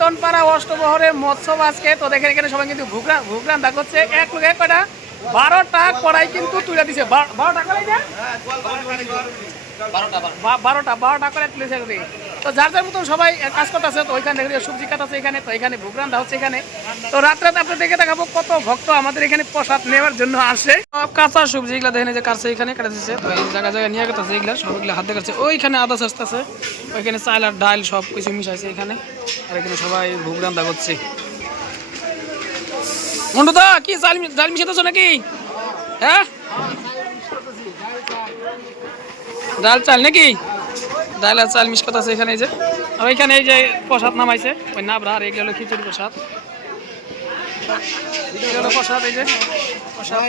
কীর্তনপাড়া অষ্টপ্রহরে মৎসব আজকে। তো দেখেন এখানে সবাই কিন্তু ভুগরান দা করছে এক লোক এক কটা 12টা কড়াই কিন্তু তুলে দিছে। 12টা কড়াই না 12টা করে তুলেছে। তো যার যার মতন সবাই কাজ করতেছে। তো ওইখানে দেখে সবজি কাটাছে এখানে। তো এখানে ভুগরান দা হচ্ছে এখানে। তো রাত্রে আপনাদের দেখে দেখাবো কত ভক্ত আমাদের এখানে প্রসাদ নেওয়ার জন্য আসে। কাঁচা সবজি এগুলা দেখেন যে কাটছে এখানে কেটে দিচ্ছে। তো এই জায়গায় নিয়ে গেছে এগুলা সবগুলো হাত দেখাচ্ছে। ওইখানে আদা আসতেছে, ওইখানে চাল আর ডাল সব কিছু মিশাইছে এখানে। আর এখানে সবাই ভুগরান দা করছে। মন্টুদা কি ডাল মিশাতেছো নাকি? হ্যাঁ ডাল চাল নাকি? ডাল আর চাল মিশ করতেছে এখানে। এই যে ওইখানে এই যে প্রসাদ নামাইছে ওই নাবরা। আর এগুলো হলো খিচুড়ি প্রসাদ। প্রসাদ এই যে প্রসাদ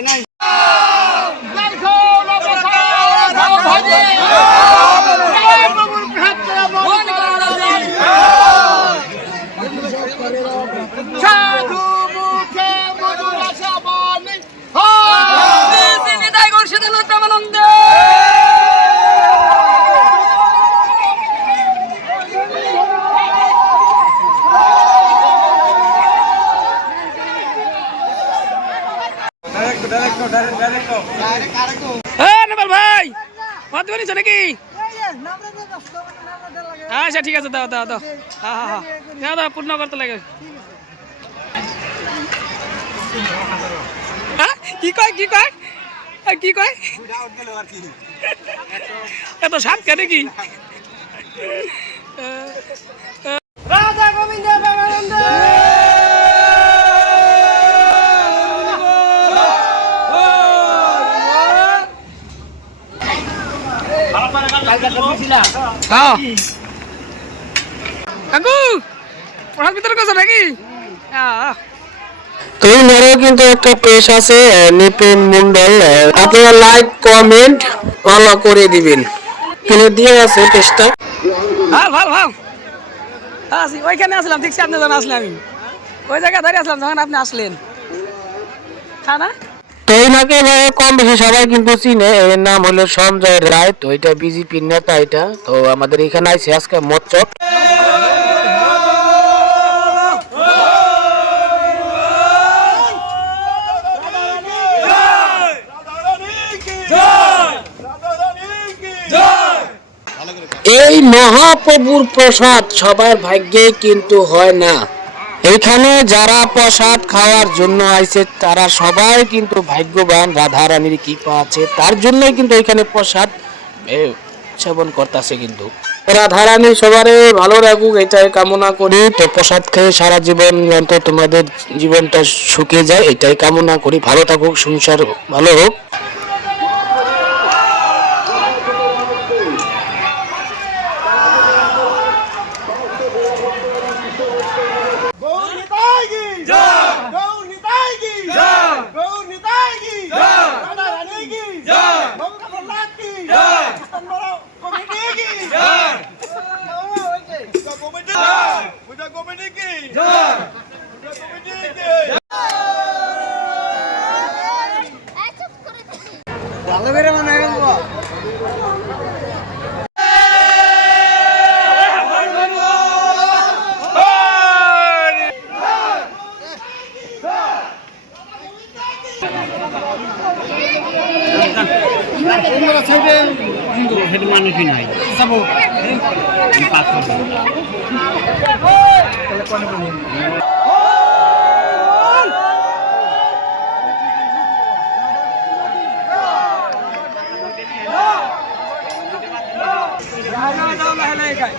ভাই ভাত বানিয়েছো নাকি? আচ্ছা ঠিক আছে দাও দাও দাও। হ্যাঁ হ্যাঁ হ্যাঁ দাও পূর্ণ করতে লাগে। কি কয় কি কয় কি কয় এত সাত কে নাকি? রাধা গোবিন্দ প্রেমানন্দ। কিন্তু একটা পেজ আছে নিপিন মন্ডল, আপনারা লাইক কমেন্ট ফলো করে দিবেন। এখানে দিয়ে আছে পেজটা। ওইখানে আসলাম দেখছি আপনি যখন আসলেন। আমি ওই জায়গায় দাঁড়িয়ে আসলাম যখন আপনি আসলেন। খানা তো এনাকে কম বেশি সবাই কিন্তু চিনে। এর নাম হলো সঞ্জয় রায়। তো এটা বিজেপির নেতা এটা। তো আমাদের এখানে আইছে আজকে মৎসব। এই মহাপ্রভুর প্রসাদ সবার ভাগ্যে কিন্তু হয় না। এখানে যারা প্রসাদ খাওয়ার জন্য আইছে তারা সবাই কিন্তু ভাগ্যবান। রাধারানীর কৃপা আছে, তার জন্যই কিন্তু এখানে প্রসাদ সেবন করতেছে। কিন্তু রাধারানী সবারে ভালো রাখুক এটাই কামনা করি। তো প্রসাদ খেয়ে সারা জীবন অন্তত তোমাদের জীবনটা শুকিয়ে যায় এটাই কামনা করি। ভালো থাকুক, সংসার ভালো হোক। মানুষই নাই খায়